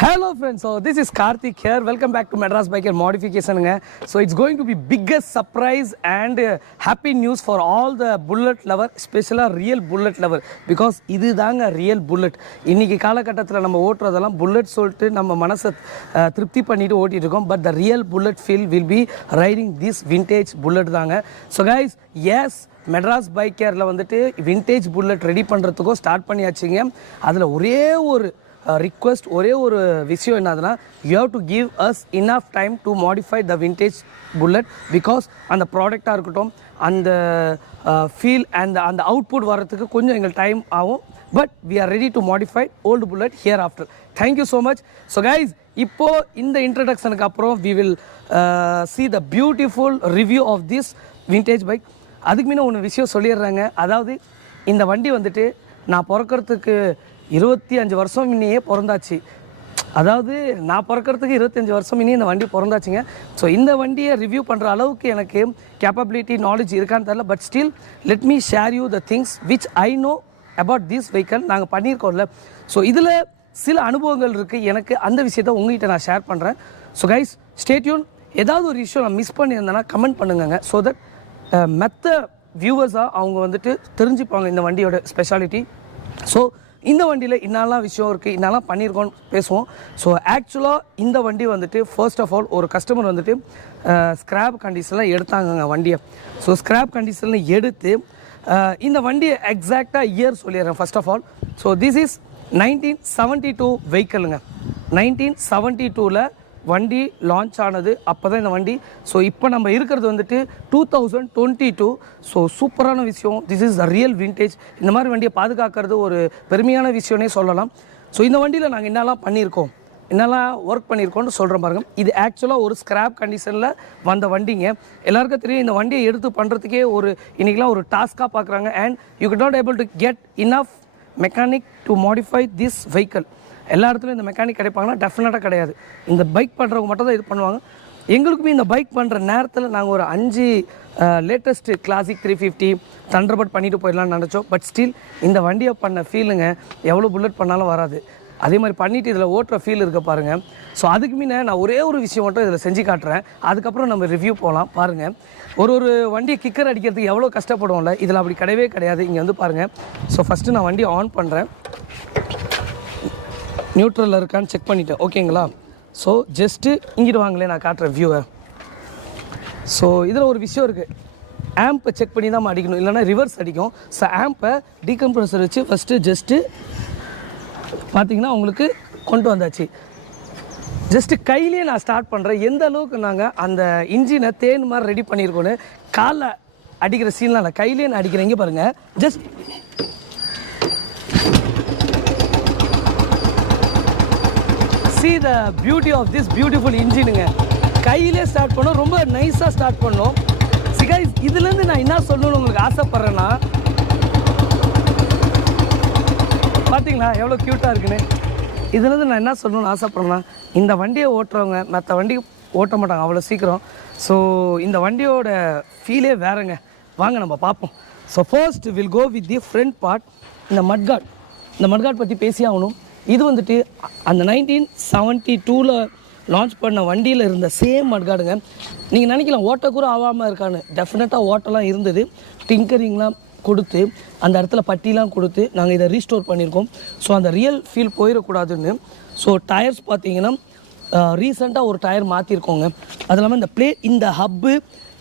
Hello friends, so this is Karthik here. Welcome back to Madrasbikecare modification. So it's going to be biggest surprise and happy news for all the bullet lover, especially real bullet lover, because இது தாங்க real bullet. இன்னைக்கு காலகட்டத்தில் நம்ம ஓட்டுறதெல்லாம் bullet சொல்லிட்டு நம்ம மனசை திருப்தி பண்ணிட்டு ஓட்டிட்டு இருக்கோம். But the real bullet feel will be riding this vintage bullet தாங்க. So guys, yes, Madrasbikecare வந்துட்டு vintage bullet ரெடி பண்ணுறதுக்கும் ஸ்டார்ட் பண்ணியாச்சுங்க. அதில் ஒரே ஒரு request ஒரே ஒரு விஷயம் என்னதுன்னா, you have to give us enough time to modify the vintage bullet, because அந்த ப்ராடக்டாக இருக்கட்டும், அந்த ஃபீல் அண்ட் அந்த அவுட்புட் வரத்துக்கு கொஞ்சம் எங்களுக்கு டைம் ஆகும். But we are ready to modify old bullet hereafter. Thank you so much. So guys, இப்போ இந்த இன்ட்ரடக்ஷனுக்கு அப்புறம் we will see the beautiful review of this vintage bike. அதுக்கு முன்ன ஒன்று விஷயம் சொல்லிடுறாங்க. அதாவது இந்த வண்டி வந்துட்டு நான் பிறக்கிறதுக்கு 25 வருஷம் முன்னையே பிறந்தாச்சு. அதாவது நான் பிறக்கிறதுக்கு 25 வருஷம் முன்னே இந்த வண்டி பிறந்தாச்சுங்க. ஸோ இந்த வண்டியை ரிவ்யூ பண்ணுற அளவுக்கு எனக்கு கேப்பபிலிட்டி நாலேஜ் இருக்கான்னு தெரியல. But still let me share you the things which I know about this vehicle. நாங்கள் பண்ணியிருக்கோம்ல, ஸோ இதில் சில அனுபவங்கள் இருக்குது எனக்கு. அந்த விஷயத்தை உங்கள்கிட்ட நான் ஷேர் பண்ணுறேன். So guys, stay tune. ஏதாவது ஒரு விஷயம் நான் மிஸ் பண்ணியிருந்தேன்னா கமெண்ட் பண்ணுங்க. ஸோ தட் மற்ற வியூவர்ஸாக அவங்க வந்துட்டு தெரிஞ்சுப்பாங்க இந்த வண்டியோட ஸ்பெஷாலிட்டி. ஸோ இந்த வண்டியில் இன்னெல்லாம் விஷயம் இருக்குது, இன்னெல்லாம் பண்ணியிருக்கோன்னு பேசுவோம். ஸோ ஆக்சுவலாக இந்த வண்டி வந்துட்டு ஃபர்ஸ்ட் ஆஃப் ஆல் ஒரு கஸ்டமர் வந்துட்டு ஸ்க்ராப் கண்டிஷனில் எடுத்தாங்கங்க வண்டியை. ஸோ ஸ்க்ராப் கண்டிஷனில் எடுத்து இந்த வண்டியை எக்ஸாக்டாக இயர் சொல்லிடுறேன் first of all. So this is 1972 வெஹிக்கிளுங்க. 1972 வண்டி லான்ச் ஆனது, அப்போ தான் இந்த வண்டி. ஸோ இப்போ நம்ம இருக்கிறது வந்துட்டு 2022. ஸோ சூப்பரான விஷயம். This is the real vintage. இந்த மாதிரி வண்டியை பாதுகாக்கிறது ஒரு பெருமையான விஷயம்னே சொல்லலாம். ஸோ இந்த வண்டியில் நாங்கள் என்னெல்லாம் பண்ணியிருக்கோம், என்னெல்லாம் ஒர்க் பண்ணியிருக்கோம்னு சொல்கிறேன் பாருங்க. இது ஆக்சுவலாக ஒரு ஸ்க்ராப் கண்டிஷனில் வந்த வண்டிங்க. எல்லாருக்கும் தெரியும் இந்த வண்டியை எடுத்து பண்ணுறதுக்கே ஒரு இன்றைக்கெலாம் ஒரு டாஸ்க்காக பார்க்குறாங்க. And you could not able to get enough mechanic to modify this vehicle. எல்லா இடத்துலையும் இந்த மெக்கானிக் கிடைப்பாங்கன்னா டெஃபினட்டாக கிடையாது. இந்த பைக் பண்ணுறவங்க மட்டும் தான் இது பண்ணுவாங்க. எங்களுக்குமே இந்த பைக் பண்ணுற நேரத்தில் நாங்கள் ஒரு 5 லேட்டஸ்ட்டு கிளாசிக் 350 தண்டர்பர்ட் பண்ணிட்டு போயிடலாம்னு நினச்சோம். பட் ஸ்டில் இந்த வண்டியை பண்ண ஃபீலுங்க எவ்வளோ புல்லட் பண்ணாலும் வராது. அதே மாதிரி பண்ணிவிட்டு இதில் ஓட்டுற ஃபீல் இருக்க பாருங்கள். ஸோ அதுக்கு முன்னே நான் ஒரே ஒரு விஷயம் மட்டும் இதில் செஞ்சு காட்டுறேன். அதுக்கப்புறம் நம்ம ரிவ்யூ போகலாம். பாருங்கள், ஒரு வண்டியை கிக்கர் அடிக்கிறதுக்கு எவ்வளோ கஷ்டப்படுவோம்ல, இதில் அப்படி கிடையவே கிடையாது. இங்கே வந்து பாருங்கள். ஸோ ஃபஸ்ட்டு நான் வண்டியை ஆன் பண்ணுறேன். நியூட்ரலில் இருக்கான்னு செக் பண்ணிவிட்டேன். ஓகேங்களா? ஸோ ஜஸ்ட்டு இங்கிட்டு வாங்களே, நான் காட்டுறேன் வியூவை. ஸோ இதில் ஒரு விஷயம் இருக்குது, ஆம்பை செக் பண்ணி தான் அடிக்கணும், இல்லைனா ரிவர்ஸ் அடிக்கும். ஸோ ஆம்பை டீகம்ப்ரஸர் வச்சு ஃபஸ்ட்டு ஜஸ்ட்டு பார்த்தீங்கன்னா உங்களுக்கு கொண்டு வந்தாச்சு. ஜஸ்ட்டு கையிலே நான் ஸ்டார்ட் பண்ணுறேன். எந்த அளவுக்கு நாங்கள் அந்த இன்ஜினை தேன் மாதிரி ரெடி பண்ணியிருக்கோன்னு காலில் அடிக்கிற சீன்லாம் இல்லை, கையிலே நான் அடிக்கிறேன். இங்கே பாருங்கள், just see the beauty of this beautiful engine-ங்க. கையிலே ஸ்டார்ட் பண்ணோம், ரொம்ப நைஸாக ஸ்டார்ட் பண்ணோம். guys, இதுலேருந்து நான் என்ன சொல்லணும்னு உங்களுக்கு ஆசைப்பட்றேன்னா, பார்த்தீங்களா எவ்வளோ க்யூட்டாக இருக்குன்னு. இதுலேருந்து நான் என்ன சொல்லணும்னு ஆசைப்பட்றேன்னா, இந்த வண்டியை ஓட்டுறவங்க மற்ற வண்டி ஓட்ட மாட்டாங்க அவ்வளோ சீக்கிரம். ஸோ இந்த வண்டியோட ஃபீலே வேறுங்க. வாங்க நம்ம பார்ப்போம். So first will go with the front part. இந்த மட்கார்ட் பற்றி பேசி ஆகணும். இது வந்துட்டு அந்த 1972 லான்ச் பண்ண வண்டியில் இருந்த சேம் மட்கார்டுங்க. நீங்கள் நினைக்கலாம் ஓட்டக்கூட ஆகாமல் இருக்கான்னு. டெஃபினட்டாக ஓட்டெல்லாம் இருந்தது. டிங்கரிங்லாம் கொடுத்து அந்த இடத்துல பட்டிலாம் கொடுத்து நாங்கள் இதை ரீஸ்டோர் பண்ணியிருக்கோம். ஸோ அந்த ரியல் ஃபீல் போயிடக்கூடாதுன்னு. ஸோ டயர்ஸ் பார்த்தீங்கன்னா ரீசெண்டாக ஒரு டயர் மாற்றிருக்கோங்க. அது இல்லாமல் இந்த பிளேட், இந்த ஹப்பு,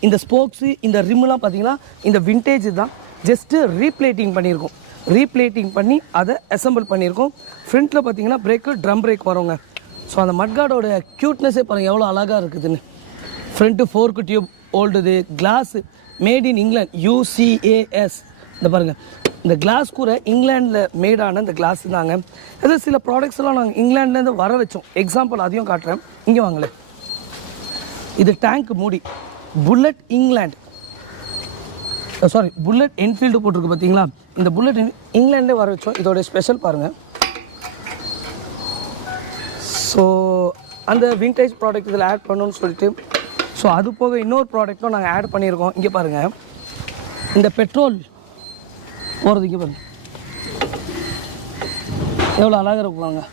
இந்த ஸ்போக்ஸு, இந்த ரிம்முலாம் பார்த்தீங்கன்னா இந்த விண்டேஜ் தான். ஜஸ்ட்டு ரீப்ளேட்டிங் பண்ணியிருக்கோம். ரீப்ளேட்டிங் பண்ணி அதை அசம்பிள் பண்ணியிருக்கோம். ஃப்ரண்ட்டில் பார்த்தீங்கன்னா பிரேக்கு, ட்ரம் பிரேக் வருங்க. ஸோ அந்த மட்கார்டோட க்யூட்னஸே பாருங்கள் எவ்வளோ அழகாக இருக்குதுன்னு. ஃப்ரண்ட்டு ஃபோர்க்கு டியூப் ஓல்டுது, glass made in England, UCAS. இந்த பாருங்கள், இந்த கிளாஸ் கூட இங்கிலாண்டில் மேடான இந்த கிளாஸ் தாங்க. அது சில ப்ராடக்ட்ஸ்லாம் நாங்கள் இங்கிலாண்ட்லேருந்து வர வச்சோம். எக்ஸாம்பிள் அதையும் காட்டுறேன். இங்கே வாங்களேன், இது டேங்க் மூடி, bullet England, sorry bullet Enfield போட்டிருக்கு பார்த்தீங்களா. இந்த புல்லட் இங்கிலாண்டே வர வச்சோம். இதோட ஸ்பெஷல் பாருங்கள். ஸோ அந்த விண்டேஜ் ப்ராடக்ட் இதில் ஆட் பண்ணணும்னு சொல்லிட்டு, ஸோ அது போக இன்னொரு ப்ராடக்ட்டும் நாங்கள் ஆட் பண்ணியிருக்கோம். இங்கே பாருங்கள், இந்த பெட்ரோல் போகிறது இங்கே பாருங்கள் எவ்வளோ அழகாக இருக்குவாங்க.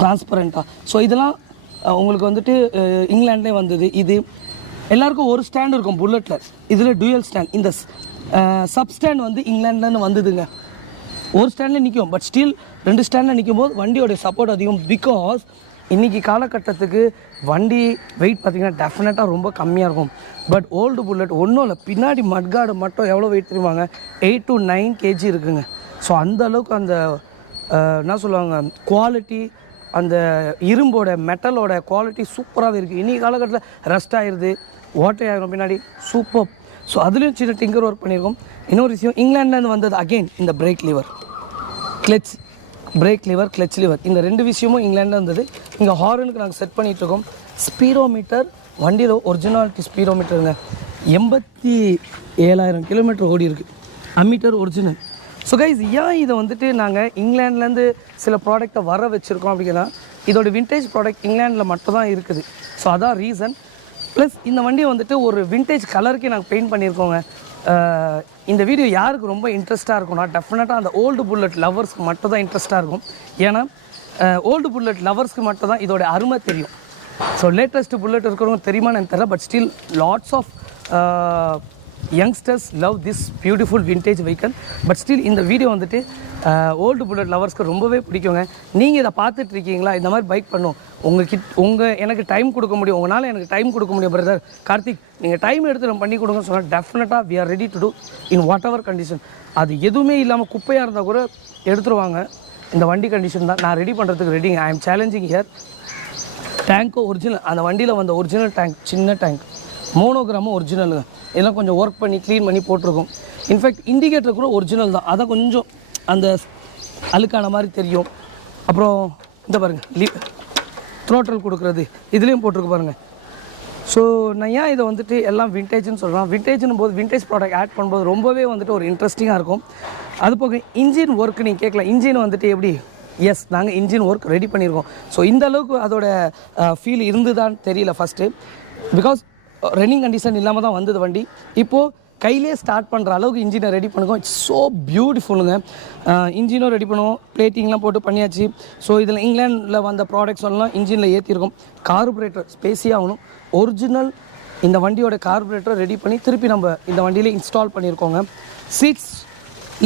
டிரான்ஸ்பரண்ட்டாக. ஸோ இதெல்லாம் உங்களுக்கு வந்துட்டு இங்கிலாண்ட்லேயே வந்தது. இது எல்லாருக்கும் ஒரு ஸ்டாண்ட் இருக்கும் புல்லட்டில், இதில் டூயல் ஸ்டாண்ட். இந்த சப் ஸ்டாண்ட் வந்து இங்கிலாண்ட்லேருந்து வந்ததுங்க. ஒரு ஸ்டாண்டில் நிற்கும், பட் ஸ்டில் 2 ஸ்டாண்டில் நிற்கும் போது வண்டியோடைய சப்போர்ட் அதிகம். பிகாஸ் இன்றைக்கி காலகட்டத்துக்கு வண்டி வெயிட் பார்த்திங்கன்னா டெஃபினட்டாக ரொம்ப கம்மியாக இருக்கும். பட் ஓல்டு புல்லட் ஒன்றும் இல்லை, பின்னாடி மட்கார்டு மட்டும் எவ்வளோ வெயிட் தெரியுமாங்க, 8 to 9 kg இருக்குங்க. ஸோ அந்த அளவுக்கு அந்த என்ன சொல்லுவாங்க குவாலிட்டி, அந்த இரும்போட மெட்டலோட குவாலிட்டி சூப்பராகவே இருக்குது. இன்றைக்கி காலகட்டத்தில் ரஸ்ட் ஆகிடுது, ஓட்டை ஆகிடும் பின்னாடி, சூப்பர். ஸோ அதுலேயும் சின்ன டிங்கர் ஒர்க் பண்ணியிருக்கோம். இன்னொரு விஷயம், இங்கிலாண்ட்லேருந்து வந்தது அகெயின் இந்த break liver, clutch, break liver, clutch liver, இந்த 2 விஷயமும் இங்கிலாண்டில் இருந்தது. இங்கே ஹார்னுக்கு நாங்கள் செட் பண்ணிகிட்ருக்கோம். ஸ்பீடோமீட்டர் வண்டியில் ஒரிஜினாலிட்டி ஸ்பீடோமீட்டருங்க, 87,000 கிலோமீட்டர் ஓடி இருக்குது. Ammeter original. ஸோ கைஸ், ஏன் இதை வந்துட்டு நாங்கள் இங்கிலாண்ட்லேருந்து சில ப்ராடக்டை வர வச்சுருக்கோம் அப்படின்னா, இதோட விண்டேஜ் ப்ராடக்ட் இங்கிலாண்டில் மட்டும் தான் இருக்குது. ஸோ அதான் ரீசன். ப்ளஸ் இந்த வண்டியை வந்துட்டு ஒரு விண்டேஜ் கலருக்கே நாங்கள் பெயிண்ட் பண்ணியிருக்கோங்க. இந்த வீடியோ யாருக்கு ரொம்ப இன்ட்ரெஸ்ட்டாக இருக்கும்னா, டெஃபினட்டாக அந்த ஓல்டு புல்லட் லவர்ஸ்க்கு மட்டும் தான் இன்ட்ரெஸ்ட்டாக இருக்கும். ஏன்னா ஓல்டு புல்லட் லவர்ஸ்க்கு மட்டும் தான் இதோட அருமை தெரியும். ஸோ லேட்டஸ்ட் புல்லட் இருக்கிறவங்க தெரியுமான்னு எனக்கு தெரியல, but still lots of youngsters love this beautiful vintage vehicle. But still இந்த வீடியோ வந்துட்டு ஓல்டு புல்லட் லவர்ஸ்க்கு ரொம்பவே பிடிக்குங்க. நீங்கள் இதை பார்த்துட்டு இருக்கீங்களா, இந்த மாதிரி பைக் பண்ணும் எனக்கு டைம் கொடுக்க முடியும், உங்களால் எனக்கு டைம் கொடுக்க முடியும் பிரதர் கார்த்திக், நீங்கள் டைம் எடுத்து நம்ம பண்ணி கொடுங்கன்னு சொன்னால் டெஃபினட்டாக we are ready to do in whatever condition. அது எதுவுமே இல்லாமல் குப்பையாக இருந்தால் கூட எடுத்துருவாங்க. இந்த வண்டி கண்டிஷன் தான் நான் ரெடி பண்ணுறதுக்கு ரெடிங்க. I am challenging here. டேங்க்கோ ஒரிஜினல், அந்த வண்டியில் வந்த ஒரிஜினல் டேங்க், சின்ன டேங்க், மோனோகிராமும் ஒரிஜினலுங்க. இதெல்லாம் கொஞ்சம் ஒர்க் பண்ணி க்ளீன் பண்ணி போட்டிருக்கோம். இன்ஃபேக்ட் இண்டிகேட்டர் கூட ஒரிஜினல் தான், அதான் கொஞ்சம் அந்த அழுக்கான மாதிரி தெரியும். அப்புறம் இந்த பாருங்கள் த்ரோட்டல் கொடுக்குறது இதுலேயும் போட்டிருக்கு பாருங்கள். ஸோ நான் ஏன் இதை வந்துட்டு எல்லாம் விண்டேஜ்னு சொல்கிறேன், விண்டேஜ்னும் போது விண்டேஜ் ப்ராடக்ட் ஆட் பண்ணும்போது ரொம்பவே வந்துட்டு ஒரு இன்ட்ரெஸ்டிங்காக இருக்கும். அது போக இன்ஜின் ஒர்க் நீங்கள் கேட்கலாம், இன்ஜின் வந்துட்டு எப்படி, எஸ் நாங்கள் இன்ஜின் ஒர்க் ரெடி பண்ணியிருக்கோம். ஸோ இந்த அளவுக்கு அதோட ஃபீல் இருந்துதான்னு தெரியல ஃபஸ்ட்டு, பிகாஸ் ரன்னிங் கண்டிஷன் இல்லாமல் தான் வந்தது வண்டி. இப்போது கையிலே ஸ்டார்ட் பண்ணுற அளவுக்கு இன்ஜினை ரெடி பண்ணுவோம். இட்ஸ் ஸோ பியூட்டிஃபுல்லுங்க. இன்ஜினும் ரெடி பண்ணுவோம், பிளேட்டிங்லாம் போட்டு பண்ணியாச்சு. ஸோ இதில் இங்கிலாண்டில் வந்த ப்ராடக்ட்ஸ் எல்லாம் இன்ஜினில் ஏற்றிருக்கோம். கார்பரேட்டர் ஸ்பேஸியாகணும், ஒரிஜினல் இந்த வண்டியோட கார்பரேட்டரை ரெடி பண்ணி திருப்பி நம்ம இந்த வண்டியிலே இன்ஸ்டால் பண்ணியிருக்கோங்க. சீட்ஸ்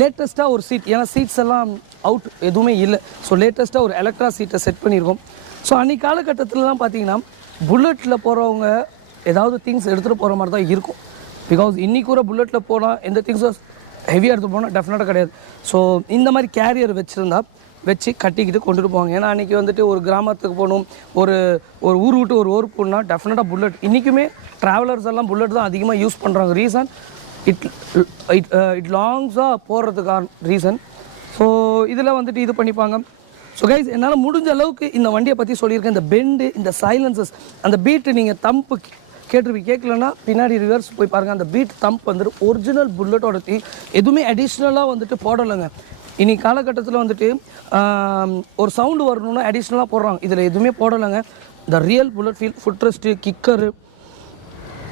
லேட்டஸ்ட்டாக ஒரு சீட், ஏன்னா சீட்ஸ் எல்லாம் அவுட் எதுவுமே இல்லை. ஸோ லேட்டஸ்ட்டாக ஒரு எலக்ட்ரா சீட்டை செட் பண்ணியிருக்கோம். ஸோ அன்றைக்கி காலகட்டத்திலலாம் பார்த்தீங்கன்னா புல்லட்டில் போகிறவங்க ஏதாவது திங்ஸ் எடுத்துகிட்டு போகிற மாதிரி தான் இருக்கும். பிகாஸ் இன்றைக்கி கூட புல்லட்டில் போனால் எந்த திங்ஸும் ஹெவியாக எடுத்துகிட்டு போனால் டெஃபினட்டாக கிடையாது. ஸோ இந்த மாதிரி கேரியர் வச்சு கட்டிக்கிட்டு கொண்டுட்டு போவாங்க. ஏன்னா அன்றைக்கி வந்துட்டு ஒரு கிராமத்துக்கு போகணும், ஒரு ஊர் விட்டு ஒரு ஊர் போகணுன்னா டெஃபினட்டாக புல்லட். இன்றைக்குமே ட்ராவலர்ஸ் எல்லாம் புல்லட் தான் அதிகமாக யூஸ் பண்ணுறாங்க. ரீசன் இட் லாங்ஸாக போகிறதுக்கான ரீசன். ஸோ இதில் வந்துட்டு இது பண்ணிப்பாங்க. ஸோ கைஸ், என்னால் முடிஞ்ச அளவுக்கு இந்த வண்டியை பற்றி சொல்லியிருக்கேன். இந்த பெண்டு, இந்த சைலன்சஸ், அந்த பீட்டு நீங்கள் தம்பு கேட்கலன்னா பின்னாடி ரிவர்ஸ் போய் பாருங்கள். அந்த பீட் தம்ப் வந்துட்டு ஒரிஜினல் புல்லட்டோட எதுவுமே அடிஷ்னலாக வந்துட்டு போடலைங்க. இன்றைக்கி காலகட்டத்தில் வந்துட்டு ஒரு சவுண்டு வரணுன்னா அடிஷ்னலாக போடுறாங்க, இதில் எதுவுமே போடலைங்க. இந்த real bullet feel, food rest, kicker.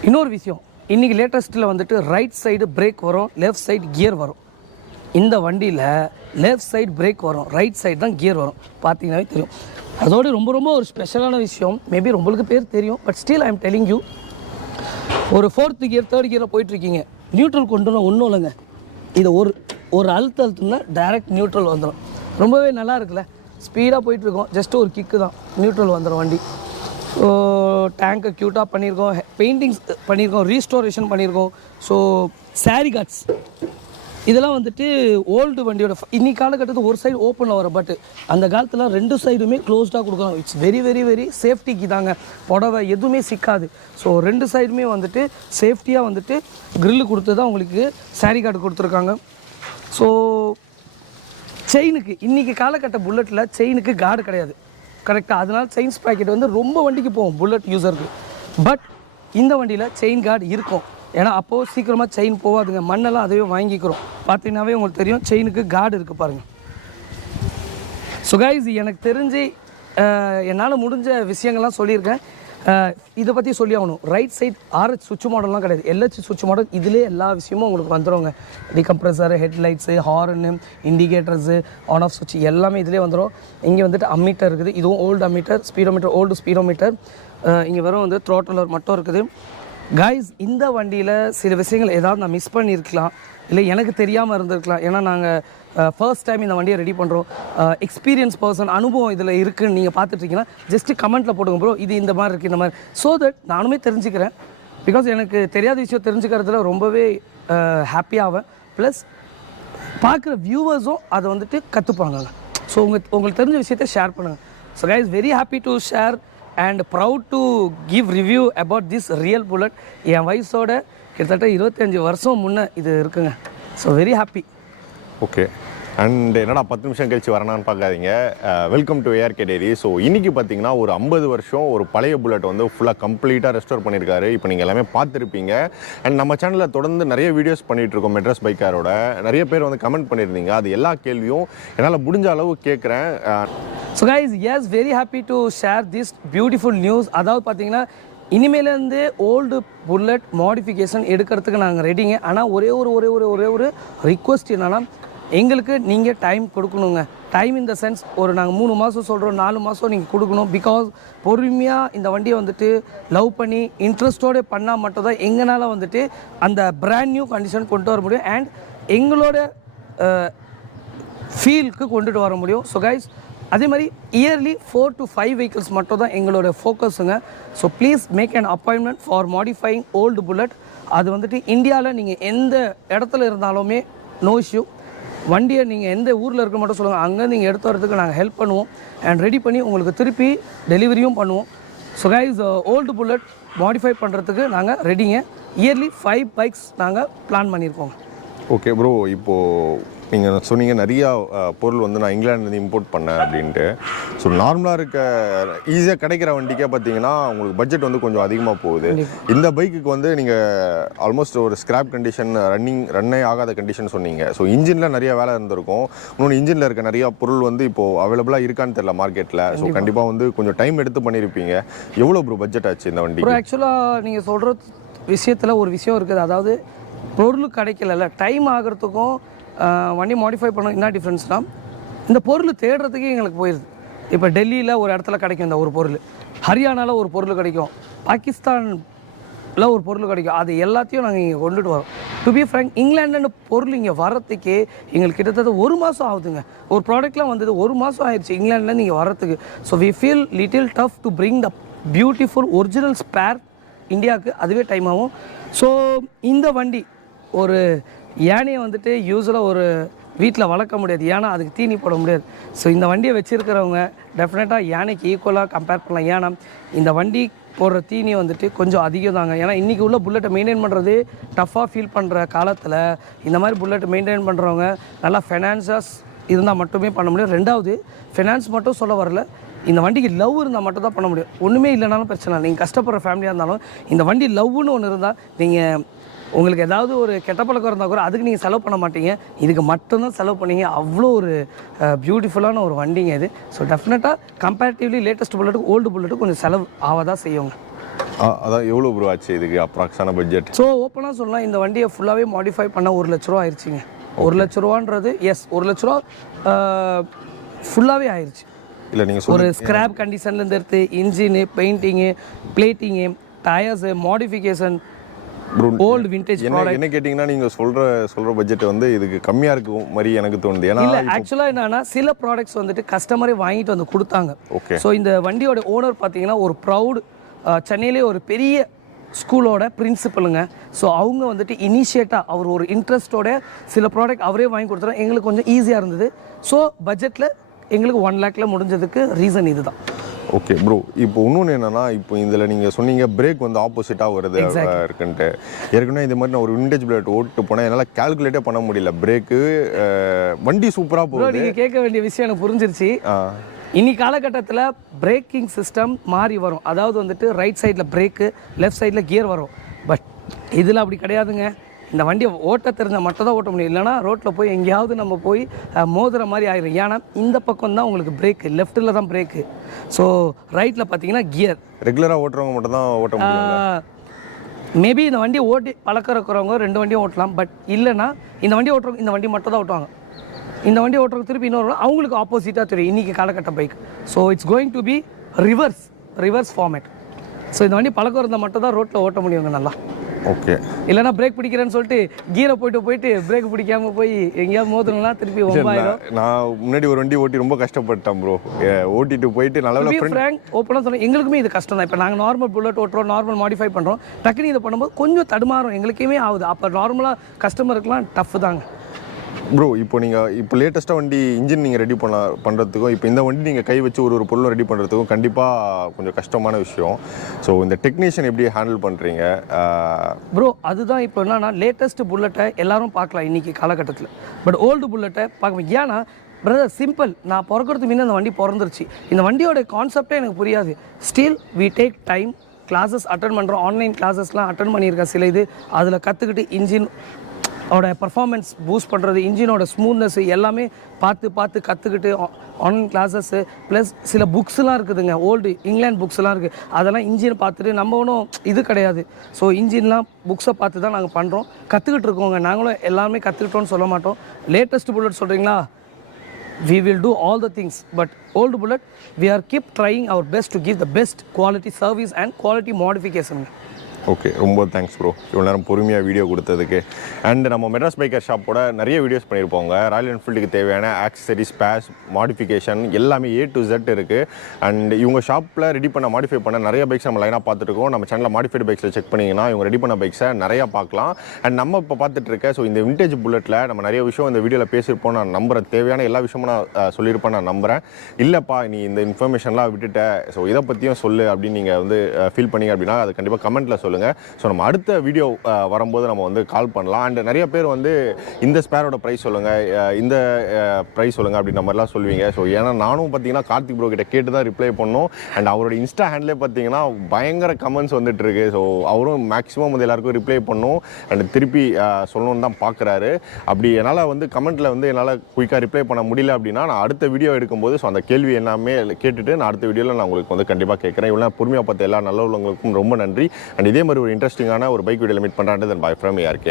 இன்னொரு விஷயம், இன்றைக்கி லேட்டஸ்ட்டில் வந்துட்டு ரைட் சைடு பிரேக் வரும், லெஃப்ட் சைடு கியர் வரும். இந்த வண்டியில் லெஃப்ட் சைடு பிரேக் வரும், ரைட் சைடு தான் கியர் வரும். பார்த்தீங்கன்னாவே தெரியும். அதோடு ரொம்ப ஒரு ஸ்பெஷலான விஷயம், மேபி உங்களுக்கு பேர் தெரியும், but still I am telling you. ஒரு 4th கியர் 3rd கியரில் போயிட்டுருக்கீங்க, நியூட்ரல் கொண்டு வரலாம் ஒன்றும் இல்லைங்க. இதை ஒரு அழுத்தம்னா டைரக்ட் நியூட்ரல் வந்துடும். ரொம்பவே நல்லா இருக்குல்ல, ஸ்பீடாக போயிட்டுருக்கோம், ஜஸ்ட்டு ஒரு கிக்கு தான் நியூட்ரல் வந்துடும் வண்டி. ஸோ டேங்கை க்யூட்டாக பண்ணியிருக்கோம், பெயிண்டிங்ஸ் பண்ணியிருக்கோம், ரீஸ்டோரேஷன் பண்ணியிருக்கோம். ஸோ சாரி கார்ட்ஸ் இதெல்லாம் வந்துட்டு ஓல்டு வண்டியோட இன்னைக்கு காலகட்டத்தில் ஒரு சைடு ஓப்பனில் வரும், பட் அந்த காலத்தில் 2 சைடுமே க்ளோஸ்டாக கொடுக்கணும். இட்ஸ் வெரி சேஃப்டிக்கு தாங்க, புடவை எதுவுமே சிக்காது. ஸோ 2 சைடுமே வந்துட்டு சேஃப்டியாக வந்துட்டு க்ரில்லு கொடுத்து தான் உங்களுக்கு சாரி கார்டு கொடுத்துருக்காங்க. ஸோ செயினுக்கு இன்றைக்கி காலகட்ட புல்லட்டில் செயினுக்கு கார்டு கிடையாது, கரெக்டாக. அதனால் செயின்ஸ் பாக்கெட் வந்து ரொம்ப வண்டிக்கு போகும் புல்லட் யூஸருக்கு. பட் இந்த வண்டியில் செயின் கார்டு இருக்கும், ஏன்னா அப்போது சீக்கிரமாக செயின் போகாதுங்க, மண்ணெல்லாம் அதுவே வாங்கிக்கிறோம். பார்த்தீங்கன்னாவே உங்களுக்கு தெரியும் செயினுக்கு கார்டு இருக்குது பாருங்கள். ஸோ கைஸ், எனக்கு தெரிஞ்சு என்னால் முடிஞ்ச விஷயங்கள்லாம் சொல்லியிருக்கேன். இதை பற்றி சொல்லி ஆகணும். ரைட் சைட் RH சுவிட்ச் மாடல்லாம் கிடையாது, LH சுவிட்ச் மாடல். இதிலே எல்லா விஷயமும் உங்களுக்கு வந்துடுங்க. Decompressor, headlights, horn, indicators, on off சுவிட்ச் எல்லாமே இதிலே வந்துடும். இங்கே வந்துட்டு அம்மீட்டர் இருக்குது, இதுவும் old ammeter, speedometer, old speedometer. இங்கே வெறும் வந்து த்ரோட்டலர் மட்டும் இருக்குது. கைஸ், இந்த வண்டியில் சில விஷயங்கள் ஏதாவது நான் மிஸ் பண்ணியிருக்கலாம், இல்லை எனக்கு தெரியாமல் இருந்திருக்கலாம். ஏன்னா நாங்கள் ஃபர்ஸ்ட் டைம் இந்த வண்டியை ரெடி பண்ணுறோம். எக்ஸ்பீரியன்ஸ் பர்சன், அனுபவம் இதில் இருக்குதுன்னு நீங்கள் பார்த்துட்ருக்கீங்கன்னா ஜஸ்ட்டு கமெண்ட்டில் போடுங்க ப்ரோ, இது இந்த மாதிரி இருக்குது, இந்த மாதிரி. ஸோ தட் நானுமே தெரிஞ்சுக்கிறேன். பிகாஸ் எனக்கு தெரியாத விஷயம் தெரிஞ்சுக்கிறதுல ரொம்பவே ஹாப்பியாவேன். ப்ளஸ் பார்க்குற வியூவர்ஸும் அதை வந்துட்டு கற்றுப்பாங்க. ஸோ உங்களுக்கு தெரிஞ்ச விஷயத்தை ஷேர் பண்ணுங்கள். So guys, very happy to share and proud to give review about this real Bullet. என் வயசோட கிட்டத்தட்ட 25 வருஷம் முன்னே இது இருக்குங்க. So very happy. Okay. And என்னடா 10 நிமிஷம் கழிச்சு வரணும்னு பார்க்காதீங்க. Welcome to ARK Diaries. So இன்றைக்கி பார்த்தீங்கன்னா ஒரு 50 வருஷம் ஒரு பழைய புல்லட் வந்து ஃபுல்லாக கம்ப்ளீட்டாக ரெஸ்டோர் பண்ணியிருக்காரு. இப்போ நீங்கள் எல்லாமே பார்த்துருப்பீங்க. அண்ட் நம்ம சேனலில் தொடர்ந்து நிறைய வீடியோஸ் பண்ணிகிட்ருக்கோம் Madrasbikeceareோட. நிறைய பேர் வந்து கமெண்ட் பண்ணியிருந்தீங்க. அது எல்லா கேள்வியும் என்னால் முடிஞ்ச அளவு கேட்குறேன். So guys, yes, very happy to share this beautiful news. அதாவது பார்த்தீங்கன்னா இனிமேலேருந்து ஓல்டு புல்லட் மாடிஃபிகேஷன் எடுக்கிறதுக்கு நாங்கள் ரெடிங்க. ஆனால் ஒரே ஒரு ரிக்வஸ்ட் என்னென்னா, எங்களுக்கு நீங்கள் டைம் கொடுக்கணுங்க. டைம் இன் த சென்ஸ், ஒரு நாங்கள் 3 மாதம் சொல்கிறோம், 4 மாதம் நீங்கள் கொடுக்கணும். பிகாஸ் பொறுமையாக இந்த வண்டியை வந்துட்டு லவ் பண்ணி இன்ட்ரெஸ்ட்டோடு பண்ணால் மட்டும்தான் எங்களால் வந்துட்டு அந்த பிராண்ட் நியூ கண்டிஷன் கொண்டு வர முடியும் அண்ட் எங்களோட ஃபீல்க்கு கொண்டுட்டு வர முடியும். ஸோ கைஸ், அதே மாதிரி இயர்லி 4 to 5 vehicles மட்டும் தான் எங்களோட ஃபோக்கஸுங்க. So please make an appointment for modifying old Bullet. அது வந்துட்டு இந்தியாவில் நீங்கள் எந்த இடத்துல இருந்தாலுமே நோ இஷ்யூ. வண்டியை நீங்கள் எந்த ஊரில் இருக்க மட்டும் சொல்லுங்கள், அங்கே நீங்கள் எடுத்து வரதுக்கு நாங்கள் ஹெல்ப் பண்ணுவோம் அண்ட் ரெடி பண்ணி உங்களுக்கு திருப்பி டெலிவரியும் பண்ணுவோம். So guys, old bullet modify பண்ணுறதுக்கு நாங்கள் ரெடிங்க. இயர்லி 5 bikes நாங்கள் பிளான் பண்ணியிருக்கோம். ஓகே ப்ரோ, இப்போது நீங்கள் சொன்னீங்க நிறையா பொருள் வந்து நான் இங்கிலாந்துலேருந்து இம்போர்ட் பண்ணேன் அப்படின்ட்டு. ஸோ நார்மலாக இருக்க ஈஸியாக கிடைக்கிற வண்டிக்கே பார்த்தீங்கன்னா உங்களுக்கு பட்ஜெட் வந்து கொஞ்சம் அதிகமாக போகுது. இந்த பைக்குக்கு வந்து நீங்கள் ஆல்மோஸ்ட் ஒரு ஸ்கிராப் கண்டிஷன், ரன்னே ஆகாத கண்டிஷன் சொன்னீங்க. ஸோ இன்ஜினில் நிறைய வேலை இருந்திருக்கும். இன்னொன்று இன்ஜினில் இருக்க நிறையா பொருள் வந்து இப்போது அவைலபிளாக இருக்கான்னு தெரியல மார்க்கெட்டில். ஸோ கண்டிப்பாக வந்து கொஞ்சம் டைம் எடுத்து பண்ணியிருப்பீங்க. எவ்வளோ ப்ரோ பட்ஜெட் ஆச்சு இந்த வண்டி? ஆக்சுவலாக நீங்கள் சொல்கிற விஷயத்தில் ஒரு விஷயம் இருக்குது. அதாவது பொருள் கிடைக்கல, டைம் ஆகிறதுக்கும் வண்டி மாடிஃபை பண்ண என்ன டிஃப்ரென்ஸ்னால், இந்த பொருள் தேடுறதுக்கே எங்களுக்கு போயிடுது. இப்போ டெல்லியில் ஒரு இடத்துல கிடைக்கும் இந்த ஒரு பொருள், ஹரியானாவில் ஒரு பொருள் கிடைக்கும், பாகிஸ்தானில் ஒரு பொருள் கிடைக்கும். அது எல்லாத்தையும் நாங்கள் இங்கே கொண்டுட்டு வரோம். டு பி ஃப்ரேங்க், இங்கிலாண்டுன்னு பொருள் இங்கே வரத்துக்கே எங்களுக்கு கிட்டத்தட்ட 1 மாதம் ஆகுதுங்க. ஒரு ப்ராடக்ட்லாம் வந்தது 1 மாதம் ஆயிடுச்சு இங்கிலாந்துலேருந்து இங்கே வரத்துக்கு. So we feel little tough to bring the beautiful original spare இந்தியாவுக்கு. அதுவே டைம் ஆகும். ஸோ இந்த வண்டி ஒரு யானையை வந்துட்டு யூஸ்வலாக ஒரு வீட்டில் வளர்க்க முடியாது, ஏன்னா அதுக்கு தீனி போட முடியாது. ஸோ இந்த வண்டியை வச்சுருக்கிறவங்க டெஃபினட்டாக யானைக்கு ஈக்குவலாக கம்பேர் பண்ணலாம். ஏன்னா இந்த வண்டி போடுற தீனி வந்துட்டு கொஞ்சம் அதிகம் தாங்க. ஏன்னா இன்றைக்கி உள்ள புல்லட்டை மெயின்டைன் பண்ணுறது டஃப்பாக ஃபீல் பண்ணுற காலத்தில் இந்த மாதிரி புல்லட்டை மெயின்டைன் பண்ணுறவங்க நல்லா ஃபைனான்ஸாக இருந்தால் மட்டுமே பண்ண முடியும். ரெண்டாவது, ஃபினான்ஸ் மட்டும் சொல்ல வரல, இந்த வண்டிக்கு லவ் இருந்தால் மட்டும் தான் பண்ண முடியும். ஒன்றுமே இல்லைனாலும் பிரச்சனை இல்லை. நீங்கள் கஷ்டப்படுற ஃபேமிலியாக இருந்தாலும் இந்த வண்டி லவ்னு ஒன்று இருந்தால், நீங்கள் உங்களுக்கு ஏதாவது ஒரு கெட்ட பழக்கம் இருந்தால் கூட அதுக்கு நீங்கள் செலவு பண்ண மாட்டீங்க, இதுக்கு மட்டும்தான் செலவு பண்ணீங்க. அவ்வளோ ஒரு பியூட்டிஃபுல்லான ஒரு வண்டிங்க இது. ஸோ டெஃபினட்டாக கம்பேரிட்டிவ்லி லேட்டஸ்ட் புல்லட்டுக்கு ஓல்டு புல்லட்டு கொஞ்சம் செலவு ஆவதான் செய்யுங்க. அதான் எவ்வளோ ப்ரோ ஆச்சு இதுக்கு அப்ராக்ஸான பட்ஜெட்? ஸோ ஓப்பனாக சொல்லலாம், இந்த வண்டியை ஃபுல்லாகவே மாடிஃபை பண்ண 1 லட்ச ரூபா ஆயிடுச்சுங்க. 1 லட்ச ரூபான்றது எஸ், 1 லட்ச ரூபா ஃபுல்லாகவே ஆயிடுச்சு. இல்லை நீங்கள் ஒரு ஸ்கிராப் கண்டிஷன்லேருந்து எடுத்து engine, painting, plating, tyres, modification, old vintage product. என்ன கேட்டிங்கன்னா நீங்கள் சொல்கிற பட்ஜெட் வந்து இதுக்கு கம்மியாக இருக்கும் மாதிரி எனக்கு தோணுது. ஏன்னா இல்லை, ஆக்சுவலாக என்னன்னா சில ப்ராடக்ட்ஸ் வந்துட்டு கஸ்டமரே வாங்கிட்டு வந்து கொடுத்தாங்க. ஓகே. ஸோ இந்த வண்டியோட ஓனர் பார்த்தீங்கன்னா ஒரு ப்ரௌட் சென்னையிலே ஒரு பெரிய ஸ்கூலோட பிரின்சிபலுங்க. ஸோ அவங்க வந்துட்டு இனிஷியேட்டாக அவர் ஒரு இன்ட்ரெஸ்ட்டோட சில ப்ராடக்ட் அவரே வாங்கி கொடுத்தாரு. எங்களுக்கு கொஞ்சம் ஈஸியாக இருந்தது. ஸோ பட்ஜெட்டில் எங்களுக்கு 1 lakhல முடிஞ்சதுக்கு ரீசன் இதுதான். ஓகே ப்ரோ, இப்போ இன்னொன்று என்னென்னா, இப்போ இதில் நீங்கள் சொன்னீங்க பிரேக் வந்து ஆப்போசிட்டாக வருது இருக்குன்ட்டு. ஏற்கனவே இந்த மாதிரி நான் ஒரு விண்டேஜ் பிளேட் ஓட்டு போனேன், என்னால் கால்குலேட்டே பண்ண முடியல பிரேக்கு. வண்டி சூப்பராக போகுது. நீங்கள் கேட்க வேண்டிய விஷயம் எனக்கு புரிஞ்சிருச்சு. இன்னி காலகட்டத்தில் பிரேக்கிங் சிஸ்டம் மாறி வரும். அதாவது வந்துட்டு ரைட் சைடில் பிரேக்கு, லெஃப்ட் சைடில் கியர் வரும். பட் இதில் அப்படி கிடையாதுங்க. இந்த வண்டியை ஓட்ட தெரிஞ்சால் மட்டும் தான் ஓட்ட முடியும், இல்லைனா ரோட்டில் போய் எங்கேயாவது நம்ம போய் மோதுற மாதிரி ஆயிடும். ஏன்னா இந்த பக்கம் தான் உங்களுக்கு பிரேக்கு, லெஃப்ட்டில் தான் பிரேக்கு. ஸோ ரைட்டில் பார்த்தீங்கன்னா கியர். ரெகுலராக ஓட்டுறவங்க மட்டும் தான் ஓட்ட முடியும். மேபி இந்த வண்டியை ஓட்டி பழக்கிறவங்க 2 வண்டியும் ஓட்டலாம். பட் இல்லைனா இந்த வண்டி ஓட்டுறவங்க இந்த வண்டி மட்டும் தான் ஓட்டுவாங்க. இந்த வண்டி ஓட்டுறவங்க திருப்பி இன்னொரு அவங்களுக்கு ஆப்போசிட்டாக தெரியும் இன்றைக்கி காலகட்ட bike. So it's going to be reverse format. So இந்த வண்டி பழக்கம் இருந்தால் மட்டும் தான் ரோட்டில் ஓட்ட முடியுங்க நல்லா. ஓகே. இல்லைனா பிரேக் பிடிக்கிறேன்னு சொல்லிட்டு கீரை போயிட்டு பிரேக் பிடிக்காமல் போய் எங்கேயாவது மோதுனா திருப்பி ஒம்பாயிரும். நான் முன்னாடி ஒரு வண்டி ஓட்டி ரொம்ப கஷ்டப்பட்டேன் ப்ரோ. ஓட்டிட்டு போயிட்டு நல்லா ஓப்பனாக சொன்னேன், எங்களுக்குமே இது கஷ்டம் தான். இப்போ நாங்கள் நார்மல் புல்லட் ஓட்டுறோம், நார்மல் மாடிஃபை பண்ணுறோம், டக்குனு இதை பண்ணும்போது கொஞ்சம் தடுமாறும், எங்களுக்குமே ஆகுது. அப்போ நார்மலாக கஸ்டமருக்குலாம் டஃப் தாங்க ப்ரோ. இப்போ நீங்கள் லேட்டஸ்ட்டாக வண்டி இன்ஜின் நீங்கள் ரெடி பண்ணுறதுக்கும் இப்போ இந்த வண்டி நீங்கள் கை வச்சு ஒரு பொருளும் ரெடி பண்ணுறதுக்கும் கண்டிப்பாக கொஞ்சம் கஷ்டமான விஷயம். ஸோ இந்த டெக்னீஷியன் எப்படி ஹேண்டில் பண்ணுறீங்க ப்ரோ? அதுதான் இப்போ என்னன்னா லேட்டஸ்ட் புல்லட்டை எல்லாரும் பார்க்கலாம் இன்றைக்கி காலகட்டத்தில், பட் ஓல்டு புல்லட்டை பார்க்க. ஏன்னா பிரதர் சிம்பிள், நான் பிறக்கிறதுக்கு முன்னே அந்த வண்டி பிறந்துருச்சு. இந்த வண்டியோட கான்செப்டே எனக்கு புரியாது. Still we take time, classes attend பண்ணுறோம், ஆன்லைன் கிளாஸஸ்லாம் அட்டன் பண்ணியிருக்கேன் சில இது. அதில் கற்றுக்கிட்டு இன்ஜின் ஓட பர்ஃபார்மன்ஸ் பூஸ்ட் பண்ணுறது, இன்ஜினோட ஸ்மூத்னஸ் எல்லாமே பார்த்து கற்றுக்கிட்டு ஆன்லைன் கிளாஸஸ்ஸு ப்ளஸ் சில புக்ஸ்லாம் இருக்குதுங்க, ஓல்டு இங்கிலாந்து புக்ஸ்லாம் இருக்குது. அதெல்லாம் இன்ஜின் பார்த்துட்டு நம்ம ஒன்றும் இது கிடையாது. ஸோ இன்ஜின்லாம் புக்ஸை பார்த்து தான் நாங்கள் பண்ணுறோம், கற்றுக்கிட்டு இருக்கோங்க. நாங்களும் எல்லாருமே கற்றுக்கிட்டோன்னு சொல்ல மாட்டோம். லேட்டஸ்ட் புல்லட் சொல்கிறீங்களா, we will do all the things, but old bullet we are keep trying our best to give the best quality service and quality modification. Okay, ரொம்ப தேங்க்ஸ் ப்ரோ, இவ்வளோ நேரம் பொறுமையாக வீடியோ கொடுத்ததுக்கு. அண்ட் நம்ம Madras biker ஷாப்போட நிறைய videos பண்ணியிருப்போங்க. Royal என்ஃபீல்டுக்கு தேவையான accessories, space, modification எல்லாமே A to Z இருக்குது. அண்ட் இவங்க ஷாப்பில் ரெடி பண்ண மாடிஃபை பண்ண நிறைய பைக்ஸ் நம்ம லைனாக பார்த்துருக்கோம். நம்ம சேனலில் மாடிஃபைடு பைக்ஸில் செக் பண்ணிங்கன்னா இவங்க ரெடி பண்ண பைக்ஸை நிறையா பார்க்கலாம். அண்ட் நம்ம இப்போ பார்த்துட்டு இருக்க ஸோ இந்த விண்டேஜ் புல்லட்டில் நம்ம நிறைய விஷயம் இந்த வீடியோவில் பேசியிருப்போம். நான் நம்புகிறேன், தேவையான எல்லா விஷயமும் நான் சொல்லியிருப்பேன் நான் நம்புகிறேன். இல்லைப்பா நீ இந்த இன்ஃபர்மேஷன்லாம் விட்டுட்ட, ஸோ இதை பற்றியும் சொல்லு அப்படின்னு நீங்கள் வந்து ஃபீல் பண்ணீங்க அப்படின்னா அது கண்டிப்பாக கமெண்ட்டில் சொல்லுங்கள். ஸோ நம்ம அடுத்த வீடியோ வரும்போது நம்ம வந்து கால் பண்ணலாம். அண்ட் நிறைய பேர் வந்து இந்த ஸ்பேரோட ப்ரைஸ் சொல்லுங்கள், இந்த ப்ரைஸ் சொல்லுங்கள் அப்படின்ற மாதிரிலாம் சொல்லுவீங்க. ஸோ ஏன்னா நானும் பார்த்தீங்கன்னா கார்த்திக் ப்ரோ கிட்ட கேட்டு தான் ரிப்ளை பண்ணோம். அண்ட் அவரோட இன்ஸ்டா ஹேண்ட்லேயே பார்த்தீங்கன்னா பயங்கர கமெண்ட்ஸ் வந்துட்டு இருக்கு. ஸோ அவரும் மேக்ஸிமம் வந்து எல்லாருக்கும் ரிப்ளை பண்ணணும் அண்ட் திருப்பி சொல்லணும்னு தான் பார்க்குறாரு. அப்படி என்னால் வந்து கமெண்ட்டில் வந்து என்னால் குயிக்காக ரிப்ளை பண்ண முடியல அப்படின்னா நான் அடுத்த வீடியோ எடுக்கும்போது ஸோ அந்த கேள்வி எல்லாமே கேட்டுட்டு நான் அடுத்த வீடியோவில் நான் உங்களுக்கு வந்து கண்டிப்பாக கேட்குறேன். இவ்வளோ பொறுமையாக பார்த்த எல்லா நல்ல உள்ளவங்களுக்கும் ரொம்ப நன்றி. அண்ட் இதே மாதிரி ஒரு இன்ட்ரெஸ்டிங்கான ஒரு பைக் வீடியோவில் மீட் பண்ணுறாண்டு தென் பாய் ஃப்ரம் ARK.